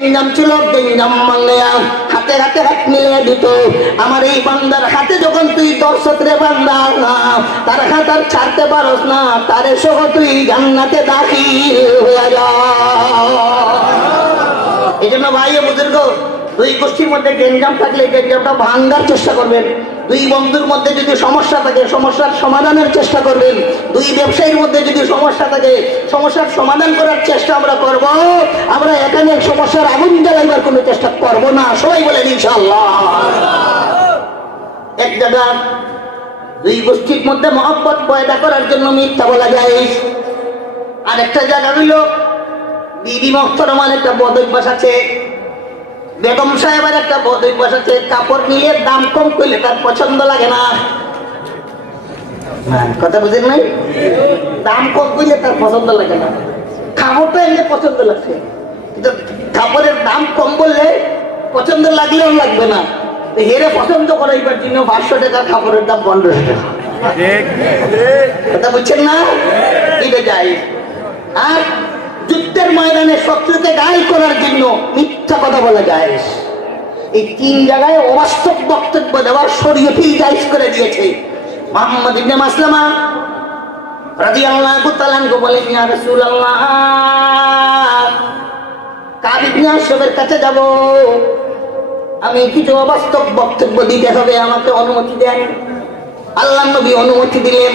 নাম ছিল গেঞ্জাম মাঙ্গিয়া, হাতে হাতে হাত মিলিয়ে দিত। আমার এই বান্দার হাতে যখন তুই দর্শক রে বান্দা, তার হাত আর ছাড়তে পারস না, তারে সহ তুই জান্নাতে দাখিল হয়ে যা। এই জন্য ভাই বুজুর্গ, দুই গোষ্ঠীর মধ্যে গেঞ্জাম থাকলে গেঞ্জামটা ভাঙ্গার চেষ্টা করবেন। দুই বন্ধুর মধ্যে যদি সমস্যা থাকে সমস্যার সমাধানের চেষ্টা করবেন। দুই ব্যবসায়ীর মধ্যে যদি সমস্যা থাকে সমস্যার সমাধান করার চেষ্টা আমরা করব। আমরা এখানে সমস্যার আগুন জ্বালাইবার কোনো চেষ্টা করব না। সবাই বলেন ইনশাআল্লাহ। এক জায়গা দুই গোষ্ঠীর মধ্যে মহব্বত পয়দা করার জন্য মিথ্যা বলা যায়। আর একটা জায়গা হইল বিবি মোহতরমার একটা বদ অভ্যাস আছে, বেগম সাহেবের একটা বদ অভ্যাস আছে, কাপড় নিয়ে দাম কম করলে তার পছন্দ লাগে না। কথা বুঝেন নাই? দাম কম করলে তার পছন্দ লাগে না। কাপড়টা এমনি পছন্দ লাগছে, কিন্তু কাপড়ের দাম কম বললে পছন্দ লাগলেও লাগবে না। হেরে পছন্দ করাইবার জন্য 500 টাকার কাপড়ের দাম 1500 টাকা। কথা বুঝছেন না? এটা যাই। আর যুদ্ধের ময়দানে শত্রুকে গায়েল করার জন্য মিথ্যা কথা বলা যায়। এই তিন জায়গায় অবাস্তব বক্তব্য দেওয়ার শরীয়তেই জায়েজ করে দিয়েছে। মুহাম্মদ ইবনে মাসলামা রাদিয়াল্লাহু তাআলা আনহু বলেন, ইয়া রাসূলুল্লাহ, কাব ইবনে আশরাফের কাছে যাব, আমি কিছু অবাস্তব বক্তব্য দিতে হবে, আমাকে অনুমতি দেন। আল্লাহর নবী অনুমতি দিলেন।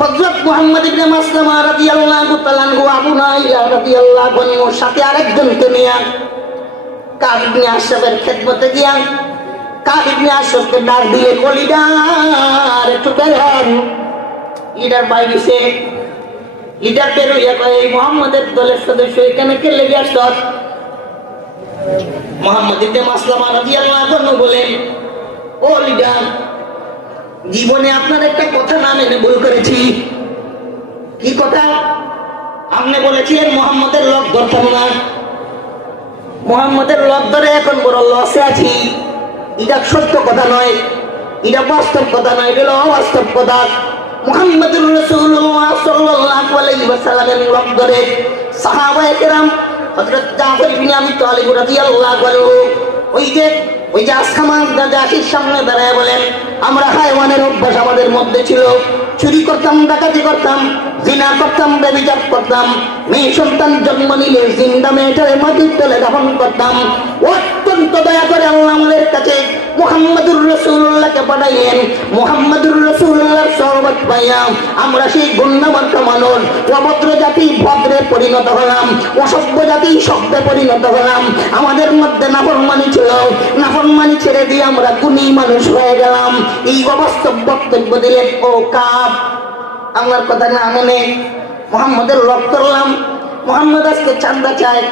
হযরত মুহাম্মদ ইবনে মাসলামা রাদিয়াল্লাহু তাআলা আনহু আবু নাইলা রাদিয়াল্লাহু আনহুর সাথে আরেকজনকে নিয়ে কাব ইবনে আশরাফের খেদমতে গিয়া কাব ইবনে আশরাফকে ডাক দিয়ে লিডার একটু বের হন। লিডার বাইরেছে। লিডার বের হইয়া কয়, এই মুহাম্মদের দলের সদস্য এখানে কে লেগে আসছ? মুহাম্মদ ইবনে মাসলামা রাদিয়াল্লাহু আনহু বলেন, ও লিডার, জীবনে আপনার একটা কথা না মেনে ভুল করেছি। কি কথা? আপনি বলেছিলেন মুহাম্মদের লোক ধরতাম না। মুহাম্মদের লোক ধরে এখন বড় লসে আছি। এটা সত্য কথা নয়, এটা বাস্তব কথা নয়, এটা অবাস্তব কথা। মুহাম্মদুর রাসূলুল্লাহ সাল্লাল্লাহু আলাইহি ওয়াসাল্লামের লোক ধরে সাহাবায়ে কেরাম হযরত জাফর ইবনে আবি তালিব রাদিয়াল্লাহু আনহু ওই যে আসমান দাদাশির সামনে দাঁড়ায় বলেন, আমরা হায়ওয়ানের অভ্যাস আমাদের মধ্যে ছিল, চুরি করতাম, ডাকাতি করতাম, জিনা করতাম, ব্যভিচার করতাম, মেয়ে সন্তান জন্ম নিলে জিন্দা মেয়েটারে মাটির তলে দাফন করতাম। অত্যন্ত দয়া করে আল্লাহ আমাদের কাছে মুহাম্মদুর রাসূলুল্লাহকে পাঠাইলেন। মুহাম্মদুর রাসূলুল্লাহর সহবত পাইয়া আমরা সেই গুণামার্কা মানুষ অভদ্র জাতি ভদ্রে পরিণত হলাম, অসভ্য জাতি সভ্যে পরিণত হলাম। আমাদের মধ্যে নাফরমানি ছিল, নাফরমানি ছেড়ে দিয়ে আমরা গুণী মানুষ হয়ে গেলাম। এই অবাস্তব বক্তব্য দিলেন। ও কাব, আমার কথা না মনে মুহাম্মদের লোক করলাম। মুহাম্মদ আজকে চান্দা চায়,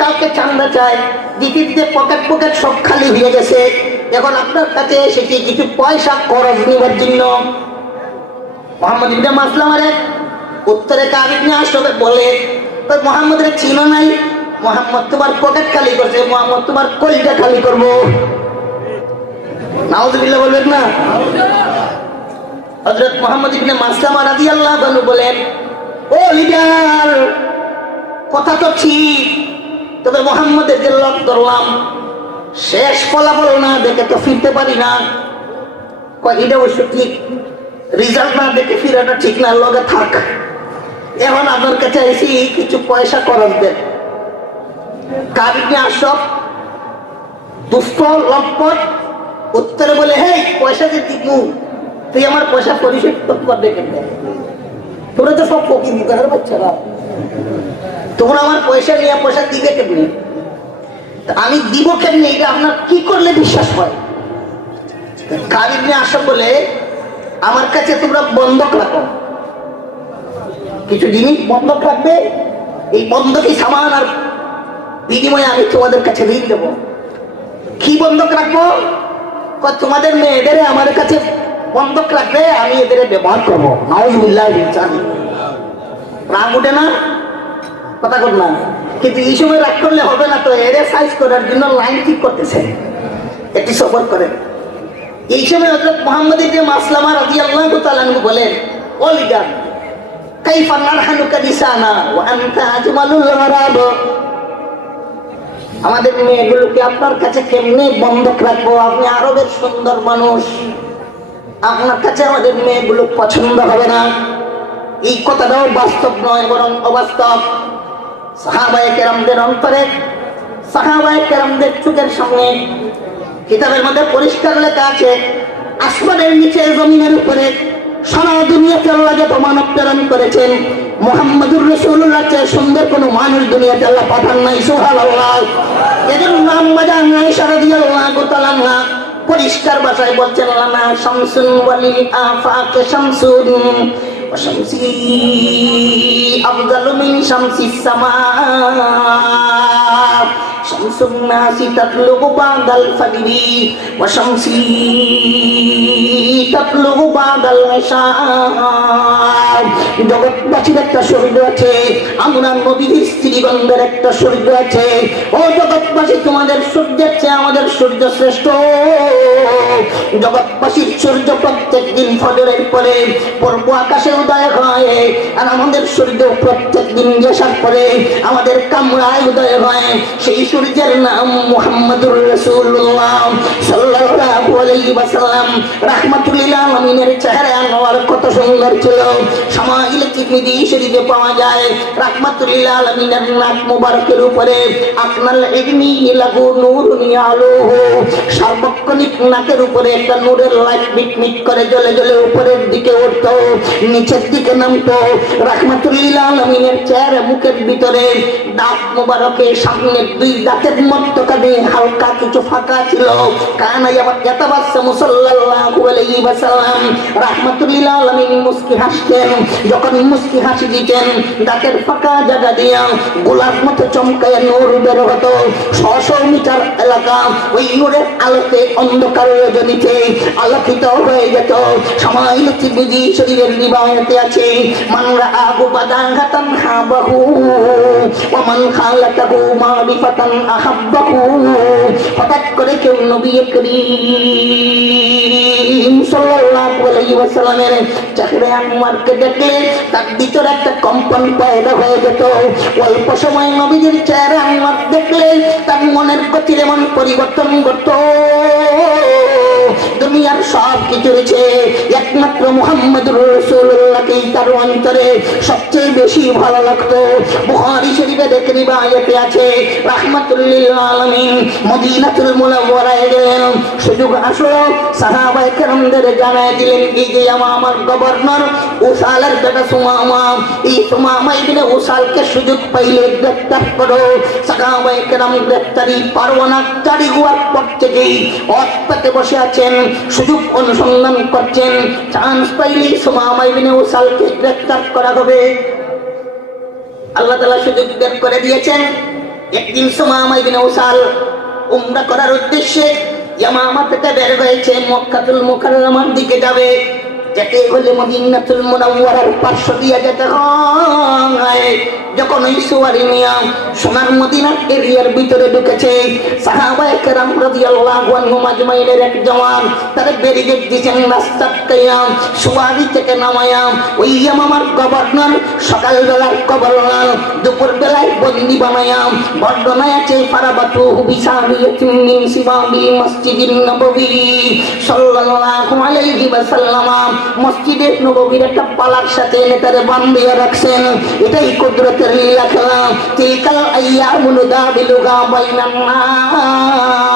কালকে চান্দা চায়, দিতে দিতে পকেট সব খালি হয়ে গেছে। এখন আপনার কাছে এসেছি কিছু পয়সা খরচ নেবার জন্য। মুহাম্মদ ইবনে মাসলামার উত্তরে কাব ইবনে আশরাফ বলে, মুহাম্মদের চিনো নাই? মুহাম্মদ তোমার পকেট খালি করছে, মুহাম্মদ তোমার কলিজা খালি করবো। নাউযুবিল্লাহ বলবেন না? হযরত মুহাম্মদ ইবনে মাসলামা রাদিয়াল্লাহু আনহু বলেন, ও লিডার, কথা তো ঠিক, তবে মুহাম্মদের যে লোক ধরলাম শেষ ফলাফল না দেখে তো ফিরতে পারি না। এটা অবশ্য ঠিক, রেজাল্ট না দেখে ফিরাটা ঠিক না, লগে থাক। এখন আপনার কাছে এসে কিছু পয়সা খরচ দেন। কাব ইবনে আশরাফ দুষ্ট লম্পট উত্তরে বলে, হে, পয়সা যে দিব তুই আমার পয়সা পরিশোধ করতে পারবে কেমনে? তোরা তো সব ফকির মুখের বাচ্চারা, তোমরা আমার পয়সা নিয়ে পয়সা দিবে কেমনে? আমি দিব কেমনে? এটা আপনার কি করলে বিশ্বাস হয়? কাব ইবনে আশরাফ বলে, আমার কাছে তোমরা বন্ধক রাখো, কিছু জিনিস বন্ধক রাখবে, এই বন্ধকি সামান আর বিনিময়ে আমি তোমাদের কাছে ঋণ দেবো। কি বন্ধক রাখবো? তোমাদের মেয়েদের আমাদের কাছে বন্ধক রাখবে, আমি এদের ব্যবহার করবো। নাউযুবিল্লাহ। রাগ উঠে না? কথা কর না। কিন্তু এই সময় রাগ করলে হবে না, তো এর সাইজ করার জন্য লাইন ঠিক করতেছে, একটু সবর করেন। এই সময় হযরত মুহাম্মদ ইবনে মাসলামা রাদিয়াল্লাহু তাআলা আনহু বলেন, ও লিডার, কাইফা নারহানুকা লিসানা ওয়া আনতা আজমালুল গরাব। আমাদের মেয়েগুলোকে আপনার কাছে কেমনে বন্ধক রাখবো? আপনি আরবের সুন্দর মানুষ, আপনার কাছে আমাদের মেয়েগুলো পছন্দ হবে না। এই কথাটাও বাস্তব নয়, বরং অবাস্তব। সাহাবায়ে কেরামদের অন্তরে, সাহাবায়ে কেরামদের চোখের সামনে কিতাবের মধ্যে পরিষ্কার লেখা আছে, আসমানের নিচে জমিনের উপরে সারা দুনিয়াতে আল্লাহ যত মানব প্রেরণ করেছেন, মুহাম্মদুর রাসূলুল্লাহ চেয়ে সুন্দর কোনো মানুষ দুনিয়াতে আল্লাহ পাঠান নাই। সুবহানাল্লাহ। এজন্য আম্মা জান আয়েশা রাদিয়াল্লাহু তাআলা আনহা পরিষ্কার ভাষায় বলছেন, লানা শামসুন ওয়ালিল আফাকে শামসুন ওয়া শামসি আফদালু মিন শামসিস সামা। শামসুন নাসি তাতলুবু বাদাল ফাজরি ওয়া শামসি তাতলুবু বাদাল ইশা। জগৎবাসীর একটা স্বর্গ আছে, আমরা নবীর স্ত্রীগণদের একটা স্বর্গ আছে। ও জগৎবাসী, তোমাদের সূর্যের চেয়ে আমাদের সূর্য শ্রেষ্ঠ। জগৎবাসীর সূর্য প্রত্যেক দিন ফজরের পরে পূর্ব আকাশে উদয় হয়, আর আমাদের সূর্য প্রত্যেক দিন আসার পরে আমাদের কামরায় উদয় হয়। সেই সূর্যের নাম মুহাম্মদুর রাসূলুল্লাহ সাল্লাল্লাহু আলাইহি ওয়াসাল্লাম। রাহমাতুল লিল আলামিনের চেহারা আনোয়ার কত সুন্দর ছিল, শামাইল তিরমিজি শরীফে পাওয়া যায়। রাহমাতুল লিল আলামিনের নাক মুবারকের উপরে আপনাল ইলমি লাহু নূরুন ইয়ালুহু, সার্বক্ষণিক নাকের উপরে একটা নূরের লাইট মিটমিট করে জ্বলে জ্বলে উপরের দিকে উঠতো, নিচের দিকে নামতো। রাহমাতুল লিল আলামিনের চেহারা মুখের ভিতরে দাঁত মুবারকের সামনে দুই দাঁতের মধ্যখানে হালকা কিছু ফাঁকা ছিল। কানা ইয়াতাবাসসামু সাল্লাল্লাহু আলাইহি ওয়াসাল্লাম। রাহমাতুল লিল আলামিন মুস্কি হাসতেন, যখন মুস্কি হাসি দিতেন দাঁতের ফাঁকা জায়গা দিয়া গোলাপ মতো চমকায় নূর বের হতো। 600 মিটার এলাকা ওই নূরের আলোতে অন্ধকার রজনীতে আলোকিত হয়ে যেত। শামাইল তিরমিজি শরীফের রিওয়ায়াতে আছে, মান রাআহু বাদাগাতান হাবাহু ওয়া মান খালাতাহু মারিফাতান আহাব্বাহু। হঠাৎ করে কেউ নবী করিম সাল্লাল্লাহু আলাইহি ওয়াসাল্লামের চেহারা আনোয়ারকে দেখলে তার ভিতরে একটা কম্পন পয়দা হয়ে যেত। অল্প সময় নবীজির চেহারা আনোয়ার দেখলে তার মনের গতির এমন পরিবর্তন ঘটতো, দুনিয়ার সব কিছু রয়েছে একমাত্র মুহাম্মদুর রাসূলুল্লাহকেই তার অন্তরে সবচেয়ে বেশি ভালো লাগতো। বুখারী শরীফে দেখে রিওয়ায়াতে আছে, রাহমাতুল লিল আলামিন মদিনাতুল মুনাওয়ারায় গেলেন। সুযোগ আসলো, সাহাবায়ে কেরামদের জানায় দিলেন, এই যে আমার গভর্নর উসালের বেটা সুমামা, এই সুমামা ইবনে উসালকে সুযোগ পাইলে গ্রেফতার করো। সাহাবায়ে কেরাম গ্রেফতারি পরোয়ানা জারি হওয়ার পর থেকেই অটপাতে বসে আছেন, সুযোগ অনুসন্ধান করছেন, চান্স পাইলে সুমামা ইবনে উসালকে গ্রেফতার করা হবে। আল্লাহ তাআলা সুযোগ বের করে দিয়েছেন। একদিন সুমামা ইবনে উসাল উমরা করার উদ্দেশ্যে ইয়ামামা থেকে বের হয়েছে, মক্কাতুল মুকাররমার দিকে যাবে। যেতে হলে মদিনাতুল মুনাওয়ারার পার্শ্ব দিয়ে যেতে হয়। যখন ওই সুয়ারি মিয়া সোনার মদিনার এরিয়ার ভিতরে ঢুকেছে, সাহাবায়ে কেরাম রাদিয়াল্লাহু আনহুম আজমাইনের এক জওয়ান তারে ব্যারিকেড দিয়েছেন রাস্তা কাইয়াম সুয়ারি থেকে নামায়া। ওই ইয়ামামার গভর্নর সকালবেলার গভর্নর দুপুর বেলায় বন্দি বানায়া। বর্ণনায় আছে, ফারাবাতু বিসারিয়াতিন মিন সিবাবিল মসজিদিন নববী সাল্লাল্লাহু আলাইহি ওয়াসাল্লাম। মসজিদে নববীর একটা পালার সাথে নেতারে বান্ধিয়ে রাখছেন। এটাই কুদরতের লীলা খেলা। তিলকাল আইয়ামু নুদাবিলুহা বাইনান নাস।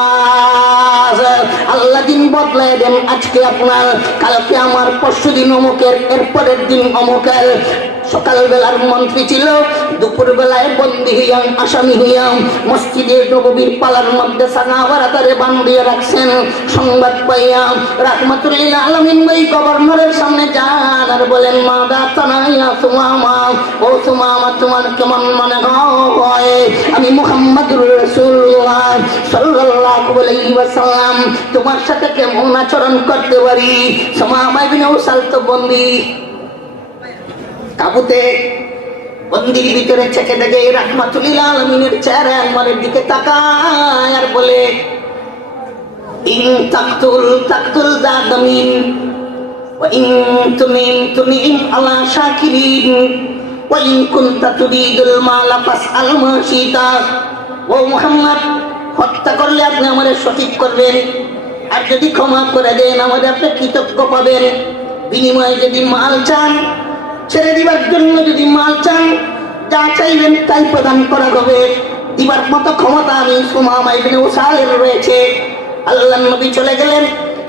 আল্লাহ দিন বদলায় দেন, আজকে আপনার, কালকে আমার, পরশুদিন অমুকের, এরপরের দিন অমুকের। সকালবেলার মন্ত্রী ছিল, দুপুর বেলায় বন্দী হইয়াম, আসামি হইয়াম মসজিদে নববীর পালার মধ্যে সাহাবারা তারে বান্ধিয়ে রাখছেন। সংবাদ পাইয়াম রাহমাতুল লিল আলামিন ওই গভর্নরের সামনে যান আর বলেন, মাদা তানাইয়া সুমামা, ও সুমামা তোমার কেমন মনে হয় আমি মুহাম্মদুর রাসূলুল্লাহ সাল্লাল্লাহু আলাইহি ওয়াসাল্লাম তোমার সাথে কেমন আচরণ করতে পারি? সুমামা ইবনে উসাল তো বন্দী, তাবুতে বন্দির ভিতরে থেকে দেখে রাহমাতুল লিল আলামিনের চেহারা আনোয়ারের দিকে তাকায় আর বলে, ইন তাকতুল তাকতুল দাদামিন ওয়া ইন তুমিন আলা শাকিরিন ওয়া ইন কুনতা তুরিদুল মালা ফাসআল মা শিতা। ও মুহাম্মদ, হত্যা করলে আপনি আমাদের সঠিক করবেন, আর যদি ক্ষমা করে দেন আমাদের আপনি কৃতজ্ঞ পাবেন। বিনিময়ে যদি মাল চান, ছেড়ে দিবার জন্য যদি মাল চান, যা চাইবেন তাই প্রদান করা হবে। দিবার মতো ক্ষমতা আমি সুমামা ইবনে উসালের রয়েছে। আল্লাহর নবী চলে গেলেন।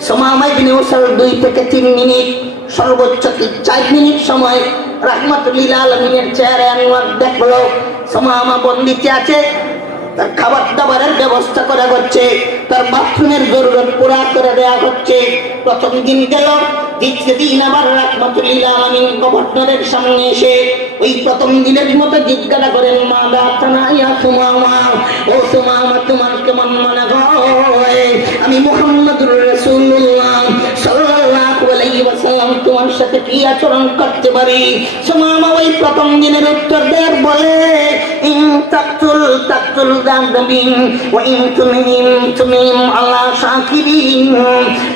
সুমামা ইবনে উসাল 2 থেকে 3 মিনিট, সর্বোচ্চ 4 মিনিট সময় রাহমাতুল্লিল আলামিনের চেহারা আনোয়ার দেখলো। সুমামা বন্দিতে আছে, তার খাবার দাবারের ব্যবস্থা করা হচ্ছে, তার বাথরুমের জরুরত পুরা করে দেওয়া হচ্ছে। প্রথম দিন গেল, দ্বিতীয় দিন আবার রাহমাতুল্লিল আলামিন গভর্নরের সামনে এসে ওই প্রথম দিনের মতো জিজ্ঞাসা করেন, মা দাতানা ইয়া সুমামা, ও সুমামা তোমার কেমন মনে হয়? আমি মুহাম্মদুর রাসূলুল্লাহ সাল্লাল্লাহু আলাইহি ওয়াসাল্লাম তোমার সাথে কি আচরণ করতে পারি? সুমামা ওই প্রথম দিনের উত্তর দেয়, বলে ইন তাকতুল তাকতুল দাবিন ওয়া ইন তুমিম আলা শাকিরিন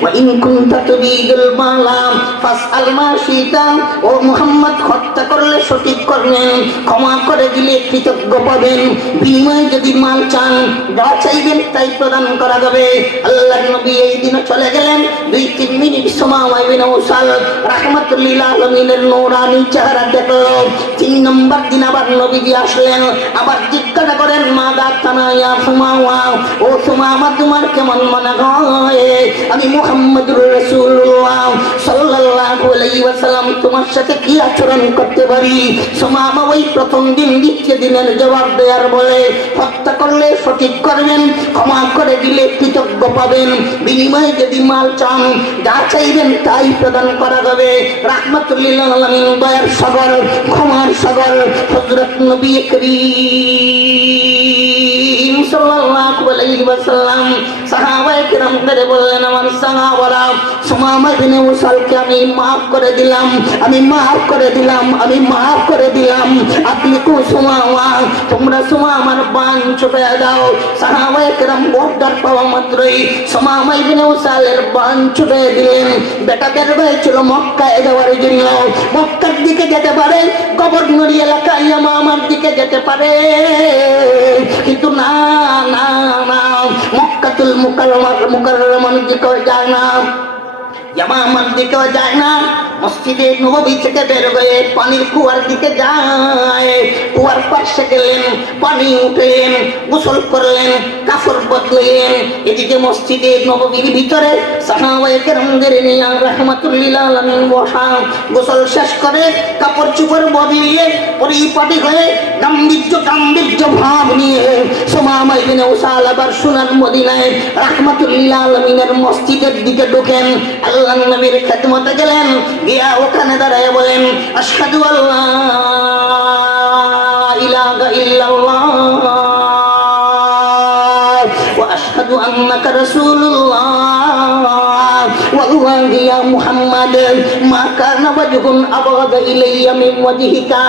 ওয়া ইন কুনতা তুরিদুল বালা ফাসআল মা শিতা। ও মুহাম্মদ, হত্যা করলে সঠিক করবেন, ক্ষমা করে দিলে কৃতজ্ঞ পাবেন, বিনিময়ে যদি মাল চান যা চাইবেন তাই প্রদান করা যাবে। আল্লাহর নবী এই দিনে চলে গেলেন। 2-3 মিনিট সুমামা ইবনে উসাল রাহমাতুল্লিল আলামিনের নূরানি চেহারা দেখলো। 3 নম্বর দিন আবার নবীজি আসলেন, আবার জিজ্ঞাসা করেন, মা দাতানা ইয়া সুমামা, ও সুমামা তোমার কেমন মনে হয়? আমি মুহাম্মদুর রাসূলুল্লাহ সাল্লাল্লাহু আলাইহি ওয়াসাল্লাম তোমার সাথে কি আচরণ করতে পারি? সুমামা ওই প্রথম দিন দ্বিতীয় দিনের জবাব দেয়ার বলে, হত্যা করলে সঠিক করবেন, ক্ষমা করে দিলে কৃতজ্ঞ পাবেন, বিনিময়ে যদি মাল চান যা চাইবেন তাই প্রদান করা যাবে। রাহমাতুল্লিল আলামিন দয়ার সাগর, ক্ষমার সাগর হযরত নবী করিম সাল্লাল্লাহু আলাইহি ওয়াসাল্লাম সাহাবায়ে কিরামদের বললেন, আমার সাহাবারা সুমামা ইবনে উসালকে আমি মাফ করে দিলাম, আমি মাফ করে দিলাম, আমি মাফ করে দিলাম। আপনি কো সুমামা, তোমরা সুমামার বান ছুটায় দাও। সাহাবায়ে কিরাম বর্ডার পাওয়া মাত্রই সুমামা ইবনে উসালের বান ছুটায় দিলেন। বেটাদের হয়েছিল মক্কায় যাওয়ার জন্য, মক্কার দিকে যেতে পারে, গভর্নরি এলাকা ইয়ামামার দিকে যেতে পারে, কিন্তু না না না, মক্কাতুল মুকাররমার দিকে যায় না, ইয়ামামার দিকেও যায় না। মসজিদে নববী থেকে বের হয়ে পানির কুয়ার দিকে যায়। কুয়ার পাশে গেলেন, পানি উঠলেন, গোসল করলেন, কাপড় বদলেন। এদিকে মসজিদে নববীর ভিতরে সাহাবায়ে কেরামদের নিয়ে রাহমাতুল্লিল আলামিন বসা। গোসল শেষ করে কাপড় চোপড় বদলিয়ে পরিপাটি হয়ে গাম্ভীর্য ভাব নিয়ে সুমামা ইবনে উসাল আবার সোনার মদিনায় রাহমাতুল্লিল আলামিনের মসজিদের দিকে ঢোকেন। আল্লাহর নবীর খেদমতে গেলেন, গিয়া ওখানে দাঁড়ায় বলেন, আশহাদু আল্লা ইলাহা ইল্লাল্লাহ ওয়া আশহাদু আন্নাকা রাসূলুল্লাহ। ওয়াল্লাহি ইয়া মুহাম্মাদ মা কানা ওয়াজহুন আবগাদা ইলাইয়া মিন ওয়াজহিকা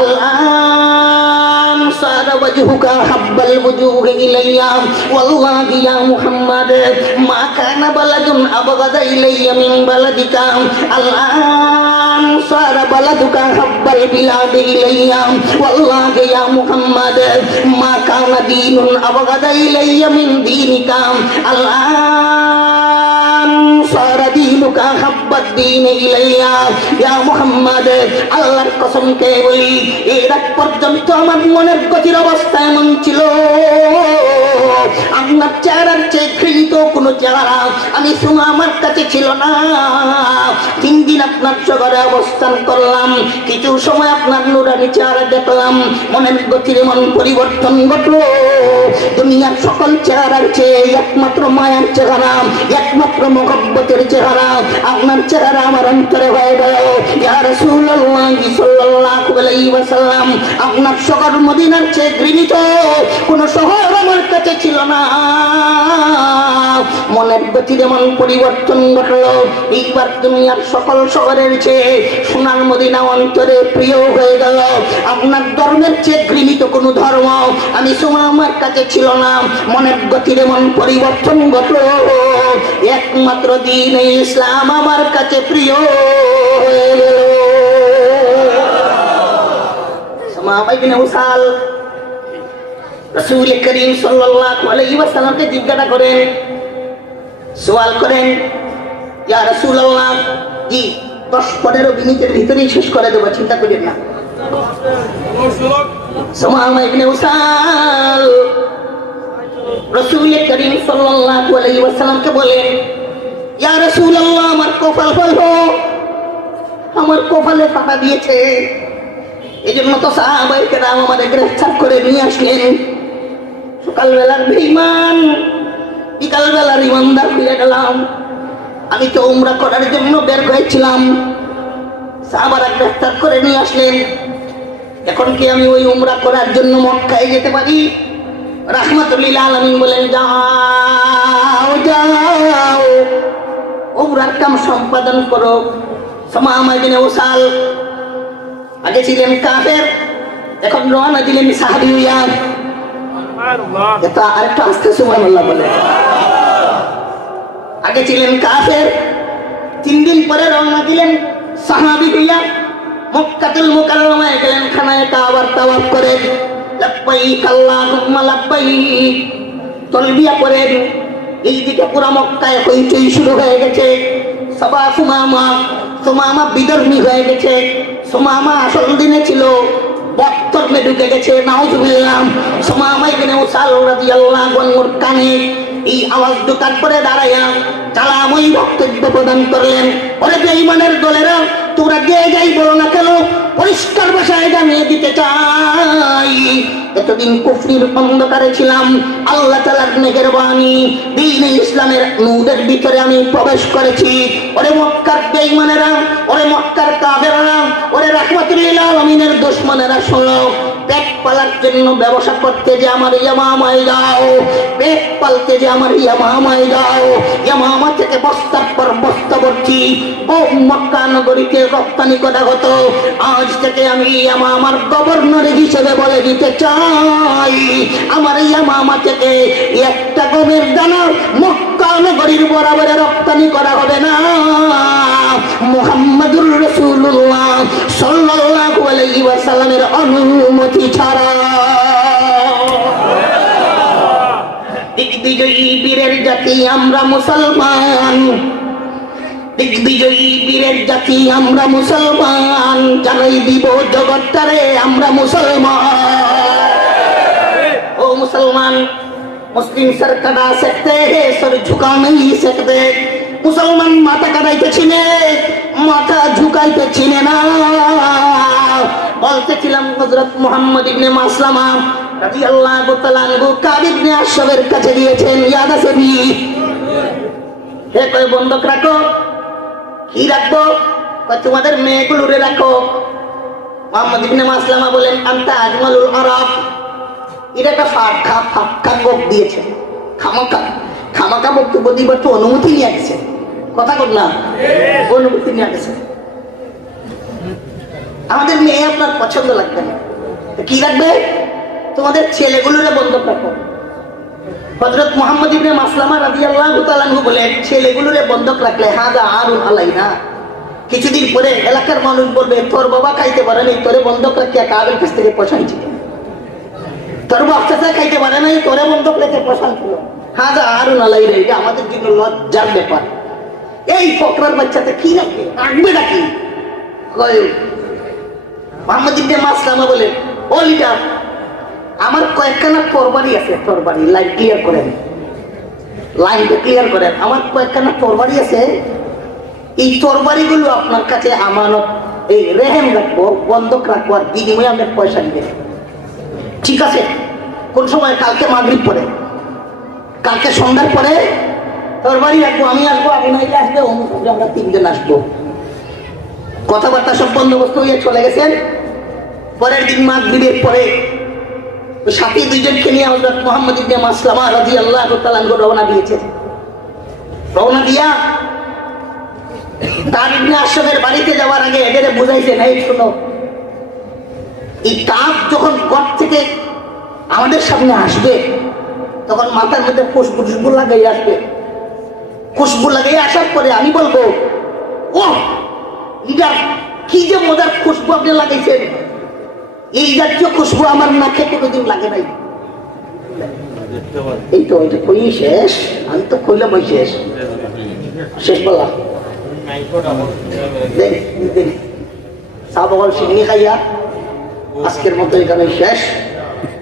আল-আন সারা ওয়াজহুকা হাব্বাল ওয়ুজুহি ইলাইয়া। ওয়াল্লাহি ইয়া মুহাম্মাদ মা কানা বালাদুন আবগাদা ইলাইয়া মিন বালাদিকা আল-আন সারা বালাদুকা হাব্বাল বিলাদি ইলাইয়া। ওয়াল্লাহি ইয়া মুহাম্মাদ মা কানা দীনুন আবগাদা ইলাইয়া মিন দীনিকা আল-আন সারা দীনুকা হাব্বাদ দীন ইলাইয়া। ইয়া মুহাম্মাদ, আল্লাহর কসম কে বলি, এর আগ পর্যন্ত আমার মনের গতির অবস্থা এমন ছিল, আপনার চেহারার চেয়ে ঘৃণিত কোনো চেহারা আমি সুমামার কাছে ছিল না। 3 দিন আপনার শহরে অবস্থান করলাম, কিছু সময় আপনার নুরানি চেহারা দেখলাম, মনের গতির এমন পরিবর্তন ঘটলো। দুনিয়ার সকল চেহারার চেয়ে একমাত্র মায়ার চেহারা, একমাত্র মহব্বতের চেহারা আপনার চেহারা আমার অন্তরে হয়ে গেল। ইয়া রাসূলুল্লাহ সাল্লাল্লাহু আলাইহি ওয়াসাল্লাম, আপনার শহর মদিনার চেয়ে ঘৃণিত কোন শহর আমার কাছে ছিল না। মনের গতির এমন পরিবর্তন ঘটলো, এইবার দুনিয়ার সকল শহরের চেয়ে সোনার মদিনা অন্তরে প্রিয় হয়ে গেল। আপনার ধর্মের চেয়ে ঘৃণিত কোন ধর্ম আমি সুমামার কাছে ছিল না। মনের গতির এমন পরিবর্তন ঘটলো, একমাত্র দ্বীন ইসলাম আমার কাছে প্রিয় হয়ে গেল। সুমামা ইবনে উসাল রাসূল করিম সাল্লাল্লাহু আলাইহি ওয়াসাল্লামকে জিজ্ঞাসা করেন, সওয়াল করেন, ইয়া রাসূলুল্লাহ, জি 10-15 মিনিটের ভিতরেই শেষ করে দেব, চিন্তা করেন না। সুমামা ইবনে উসাল রাসূল করিম সাল্লাল্লাহু আলাইহি ওয়াসাল্লামকে বলেন, ইয়া রাসূলুল্লাহ, আমার কপাল হলো, আমার কপালে ফাটা দিয়েছে, এজন্য তো সাহাবায়ে কেরাম আমাদের গ্রেফতার করে নিয়ে আসলেন। সকালবেলার বেঈমান, বিকালবেলার ইমানদার হয়ে গেলাম। আমি তো উমরা করার জন্য বের হয়েছিলাম, সাহাবারা গ্রেফতার করে নিয়ে আসলেন। এখন কি আমি ওই উমরা করার জন্য মক্কায় যেতে পারি? রাহমাতুল লিল আলামিন বলেন, যাও যাও, উমরার কাম সম্পাদন করো। সুমামা ইবনে উসাল আগে ছিলেন কাফের, এখন রওনা দিলেন সাহাবী হইয়া। এটা আরেকটা আস্তে সুবহানাল্লাহ বলে। আগে ছিলেন কাফের, 3 দিন পরে রওনা দিলেন সাহাবী হইয়া। মক্কাতুল মুকাররমায় গেলেন, খানায় কাবার তাওয়াফ করেন, লাব্বাইক আল্লাহুম্মা লাব্বাইক তালবিয়া করেন। এইদিকে পুরা মক্কায় হইচই শুরু হয়ে গেছে। সাবা সুমামা বিধর্মী হয়ে গেছে। সুমামা আসল দিনে ছিল বক্তব্যে ঢুকে গেছে, নাউজুবিল্লাহ। সুমামা ইবনে উসাল রাদিয়াল্লাহু আনহুর কানে এই আওয়াজ ঢোকার পরে দাঁড়াইয়া কালাময়ী বক্তব্য প্রদান করলেন। ওরে বেঈমানের দলেরা, তোমরা যে যাই বলো না কেন, পরিষ্কার ভাষায় জানিয়ে দিতে চাই, এতদিন কুফরির অন্ধকারে ছিলাম, আল্লাহ তাআলার মেহেরবানি দ্বীন ইসলামের নূরের ভিতরে আমি প্রবেশ করেছি। ওরে মক্কার বেঈমানেরা, ওরে মক্কার কাফেররা, ওরে রাহমাতুল লিল আলামিনের দুশমনেরা, শোনো, পেট পালার জন্য ব্যবসা করতে যে আমার ইয়ামামায় যাও, পেট পালতে যে আমার ইয়ামামায় যাও, ইয়ামামা থেকে বস্তার পর বস্তা ভর্তি ও মক্কা নগরীতে রপ্তানি করা হতো। আজ থেকে আমি ইয়ামামার গভর্নর হিসেবে বলে দিতে চাই, আমার ইয়ামামা থেকে একটা গমের দানা মক্কা নগরীর বরাবরে রপ্তানি করা হবে না, মুহাম্মাদুর রাসূলুল্লাহ সাল্লাল্লাহু আলাইহি ওয়াসাল্লামের অনুমতি ছাড়া। দিগ্বিজয়ী বীরের জাতি আমরা মুসলমান, দিগ্বিজয়ী বীরের জাতি আমরা মুসলমান, জানাই দিব জগৎটারে আমরা মুসলমান। ও মুসলমান, মুসলিম সর কাটা सकते हैं, सर झुका नहीं सकते। মুসলমান মাথা কাটাইতে চিনে, মাথা ঝুঁকাইতে চিনে না। বলতেছিলাম হযরত মুহাম্মদ ইবনে মাসলামা রাদিয়াল্লাহু তাআলা আনহু কাব ইবনে আশরাফের কাছে গিয়েছেন, ইয়াদ আছে কি? হে কই বন্ধক রাখো। কি রাখবো? কই তোমাদের মেয়েগুলোরে রাখো। মুহাম্মদ ইবনে মাসলামা বলেন, আনতা আজমালুল আরাব। এটা একটা ফাঁকা গোপ দিয়েছে, খামাকা বক্তব্য দিবার তো অনুমতি নিয়ে গেছে, কথা বল না, অনুমতি নিয়ে গেছে। আমাদের মেয়ে আপনার পছন্দ লাগবে না, কি রাখবে? তোমাদের ছেলেগুলোরে বন্ধক রাখো। হযরত মুহাম্মদ ইবনে মাসলামা রাদিয়াল্লাহু তাআলা আনহু বলেন, ছেলেগুলোরে বন্ধক রাখলে হাদা আরুন আলাইনা, কিছুদিন পরে এলাকার মানুষ বলবে, তোর বাবা খাইতে পারে নাই, তোরে বন্ধক রাখিয়া কাবের কাছ থেকে পয়সা নিয়েছিল, তোর বাচ্চা খাইতে পারে নাই, তোরে বন্ধক রেখে পয়সা ছিল, হাদা আরুন আলাইনা। এটা আমাদের জন্য লজ্জার ব্যাপার। এই ফকরার বাচ্চাতে কি রাখবে, রাখবে নাকি? মুহাম্মদ ইবনে মাসলামা বলেন, ও লিডার, আমার কয়েকখানা তরবারি আছে, তরবারি লাইন ক্লিয়ার করেন, লাইনটা ক্লিয়ার করেন। আমার কয়েকখানা তরবারি আছে, এই তরবারিগুলো আপনার কাছে আমানত, এই রেহেন রাখবো, বন্ধক রাখবো, আর বিনিময়ে আপনার পয়সা দিবেন, ঠিক আছে? কোন সময়? কালকে মাগরিব পরে, কালকে সন্ধ্যার পরে তরবারি রাখবো, আমি আসবো, আপনি নাইলে আসবে, আমরা 3 জন আসবো। কথাবার্তা সব বন্দোবস্ত হয়ে চলে গেছেন। পরের দিন মাগরিবের পরে সাথী 2 জনকে নিয়ে হযরত মুহাম্মদ ইবনে মাসলামা রাদিয়াল্লাহু তাআলা আনহু রওনা দিয়েছেন। রওনা দিয়া কাব ইবনে আশরাফের বাড়িতে যাওয়ার আগে এদের বুঝাইছেন, এই শোনো, এই কাব যখন ঘর থেকে আমাদের সামনে আসবে, তখন মাথার মধ্যে খুশবু লাগাই আসবে। খুশবু লাগাই আসার পরে আমি বলবো, ও এটা কি যে মজার খুশবু আপনি লাগাইছেন, এই জাতীয় খুশবু আমার নাকে কোনোদিন লাগে নাই। এই তো এটা কই শেষ, আমি তো কইলাম ওই শেষ শেষ বলা চা বগল সিন্নি খাইয়া আজকের মতো এখানে শেষ।